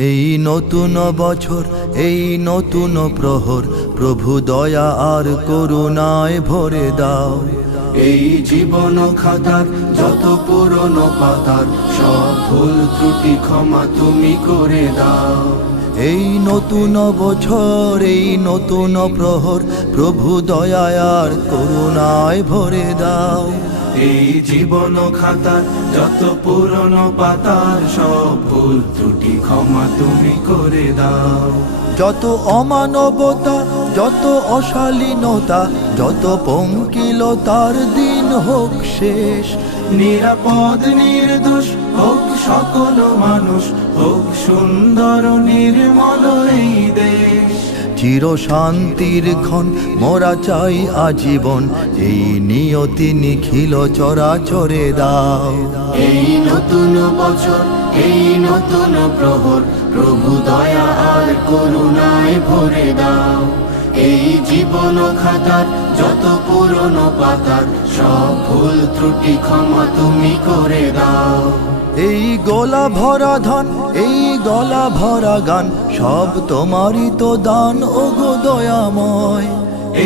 এই নতুন বছর, এই নতুন প্রহর, প্রভু দয়া আর করুণায় ভরে দাও। এই জীবন খাতার যত পুরনো পাতার সব ভুল ত্রুটি ক্ষমা তুমি করে দাও। এই নতুন বছর, এই নতুন প্রহর, প্রভু দয়া আর করুণায় ভরে দাও। এই জীবন খাতার যত পুরনো পাতার সব ভুল ত্রুটি ক্ষমা তুমি করে দাও। যত অমানবতা, যত অশালীনতা, যত পঙ্কিলতার দিন হোক শেষ। নিরাপদ নির্দোষ হোক সকল মানুষ, হোক সুন্দর নির্মল এই দেশ। চির শান্তির ক্ষণ মোরা চাই আজীবন, এই নিয়তি নিখিল চরাচরে দাও। এই নতুন বছর, এই নতুন প্রহর, প্রভু দয়া আর করুণায় ভরে দাও। এই জীবন খাতার যত পুরনো পাতার সব ভুল ত্রুটি ক্ষমা তুমি করে দাও। এই গলা ভরা ধান, এই গলা ভরা গান, সব তোমারই তো দান ওগো দয়াময়।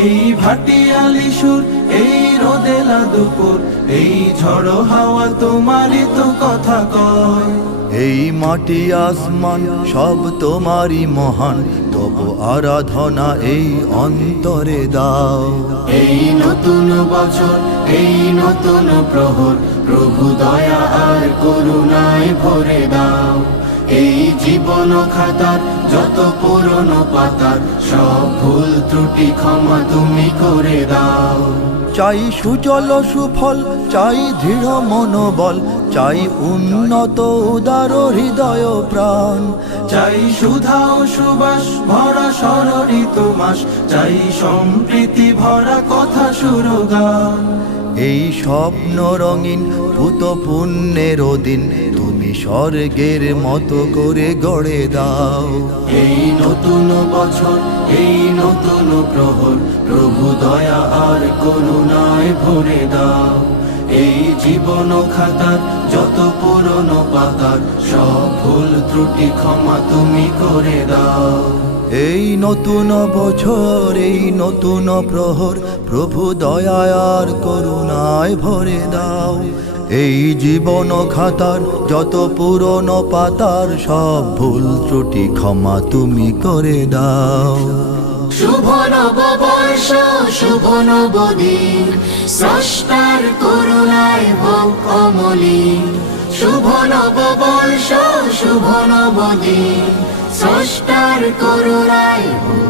এই ভাটিয়ালি সুর, এই রোদেলা দুপুর, এই ঝড়ো হাওয়া তোমারই তো কথা কয়। এই মাটি আসমান সব তোমারই মহান, তবু আরাধনা এই অন্তরে দাও। এই নতুন বছর, এই নতুন প্রহর, প্রভু দয়া আর করুণায় ভরে দাও। এই জীবন খাতার যত পুরনো পাতার সব ভুল ত্রুটি ক্ষমা তুমি করে দাও। চাই সুজল সুফল, চাই দৃঢ় মনোবল, চাই উন্নত উদার হৃদয় প্রাণ। চাই সুধা ও সুবাস ভরা ষড়ঋতু মাস, চাই সম্প্রীতি ভরা কথা সুরগান। এই স্বপ্ন রঙিন ভূত পুণ্যের দিন তুমি স্বর্গের মতো করে গড়ে দাও। এই নতুন বছর, এই নতুন প্রহর, প্রভু দয়া আর করুণায় ভরে দাও। এই জীবন খাতার যত পুরনো পাতার সব ভুল ত্রুটি ক্ষমা তুমি করে দাও। এই নতুন বছর, এই নতুন প্রহর, প্রভু দয়া আর করুণায় ভরে দাও। এই জীবন খাতার যত পুরনো পাতার সব ভুল ত্রুটি ক্ষমা তুমি করে দাও। শুভ নববর্ষ, শুভ নবদিন, স্রষ্টার করুণায় হোক অমলিন। শুভ নববর্ষ, শুভ নবদিন, স্রষ্টার করুণায় হোক